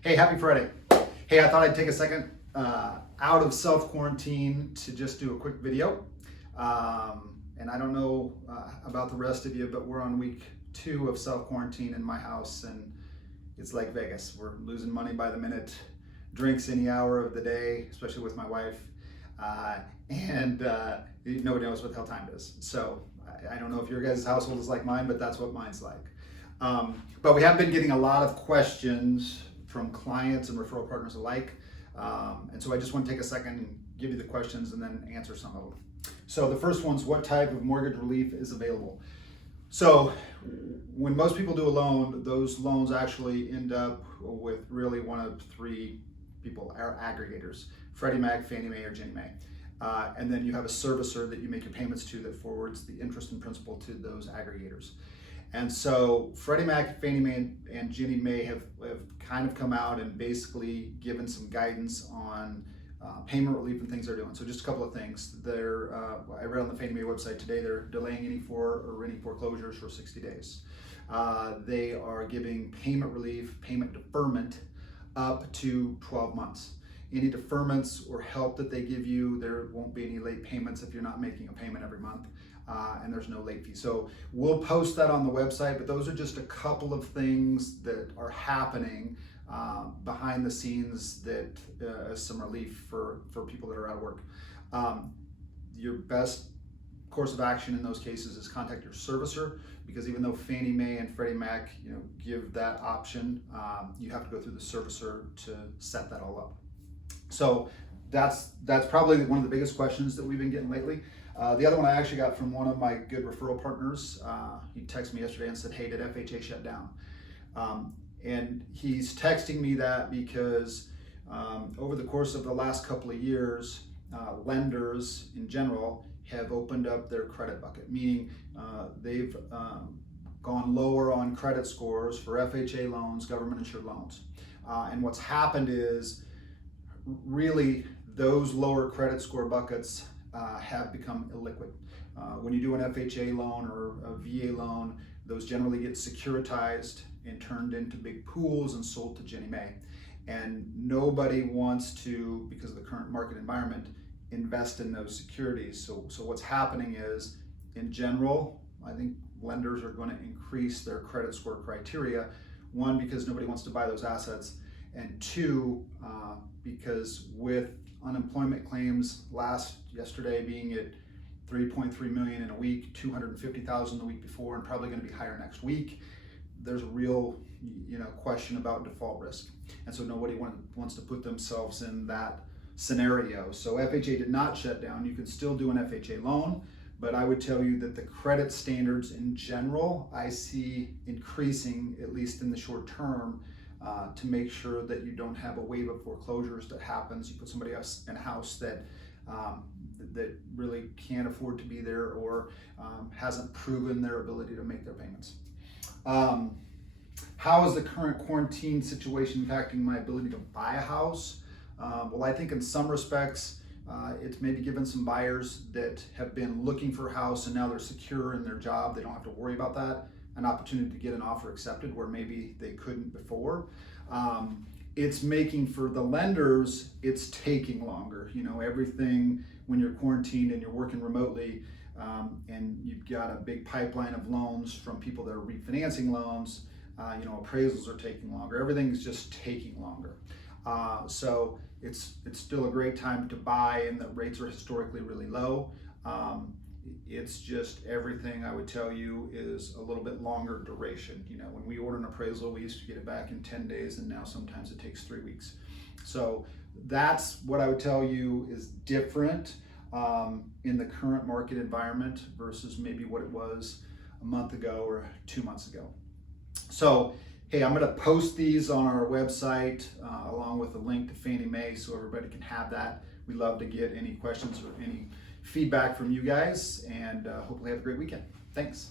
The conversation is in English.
Hey, happy Friday. Hey, I thought I'd take a second out of self-quarantine to just do a quick video. And I don't know about the rest of you, but we're on week 2 of self-quarantine in my house, and it's like Vegas. We're losing money by the minute, drinks any hour of the day, especially with my wife. And nobody knows what the hell time it is. So I don't know if your guys' household is like mine, but that's what mine's like. But we have been getting a lot of questions from clients and referral partners alike. And so I just want to take a second and give you the questions and then answer some of them. So the first one's, what type of mortgage relief is available? So when most people do a loan, those loans actually end up with really one of 3 people, our aggregators: Freddie Mac, Fannie Mae, or Ginnie Mae. And then you have a servicer that you make your payments to that forwards the interest and principal to those aggregators. And so Freddie Mac, Fannie Mae, and Ginnie Mae have kind of come out and basically given some guidance on payment relief and things they're doing. So just a couple of things. I read on the Fannie Mae website today, they're delaying any foreclosures for 60 days. They are giving payment relief, payment deferment up to 12 months. Any deferments or help that they give you, there won't be any late payments if you're not making a payment every month. And there's no late fee. So we'll post that on the website, but those are just a couple of things that are happening behind the scenes that is some relief for people that are out of work. Your best course of action in those cases is contact your servicer, because even though Fannie Mae and Freddie Mac give that option, you have to go through the servicer to set that all up. So that's probably one of the biggest questions that we've been getting lately. The other one I actually got from one of my good referral partners. He texted me yesterday and said, hey, did FHA shut down? And he's texting me that because over the course of the last couple of years, lenders in general have opened up their credit bucket, meaning they've gone lower on credit scores for FHA loans, government insured loans. And what's happened is really those lower credit score buckets have become illiquid. When you do an FHA loan or a VA loan, those generally get securitized and turned into big pools and sold to Ginnie Mae. And nobody wants to, because of the current market environment, invest in those securities. So what's happening is, in general, I think lenders are going to increase their credit score criteria. 1, because nobody wants to buy those assets, and 2, because with unemployment claims yesterday being at 3.3 million in a week, 250,000 the week before, and probably going to be higher next week, there's a real question about default risk. And so nobody wants to put themselves in that scenario. So FHA did not shut down. You can still do an FHA loan, but I would tell you that the credit standards in general, I see increasing, at least in the short term, to make sure that you don't have a wave of foreclosures that happens. You put somebody else in a house that really can't afford to be there or hasn't proven their ability to make their payments. How is the current quarantine situation impacting my ability to buy a house? Well, I think in some respects, it's maybe given some buyers that have been looking for a house and now they're secure in their job, they don't have to worry about that, an opportunity to get an offer accepted where maybe they couldn't before. It's making, for the lenders, it's taking longer. Everything, when you're quarantined and you're working remotely, and you've got a big pipeline of loans from people that are refinancing loans, appraisals are taking longer. Everything's just taking longer. So it's still a great time to buy, and the rates are historically really low. It's just everything, I would tell you, is a little bit longer duration. When we order an appraisal, we used to get it back in 10 days, and now sometimes it takes 3 weeks. So that's what I would tell you is different in the current market environment versus maybe what it was a month ago or 2 months ago. So, hey, I'm going to post these on our website along with a link to Fannie Mae so everybody can have that. We love to get any questions or any feedback from you guys, and hopefully have a great weekend. Thanks.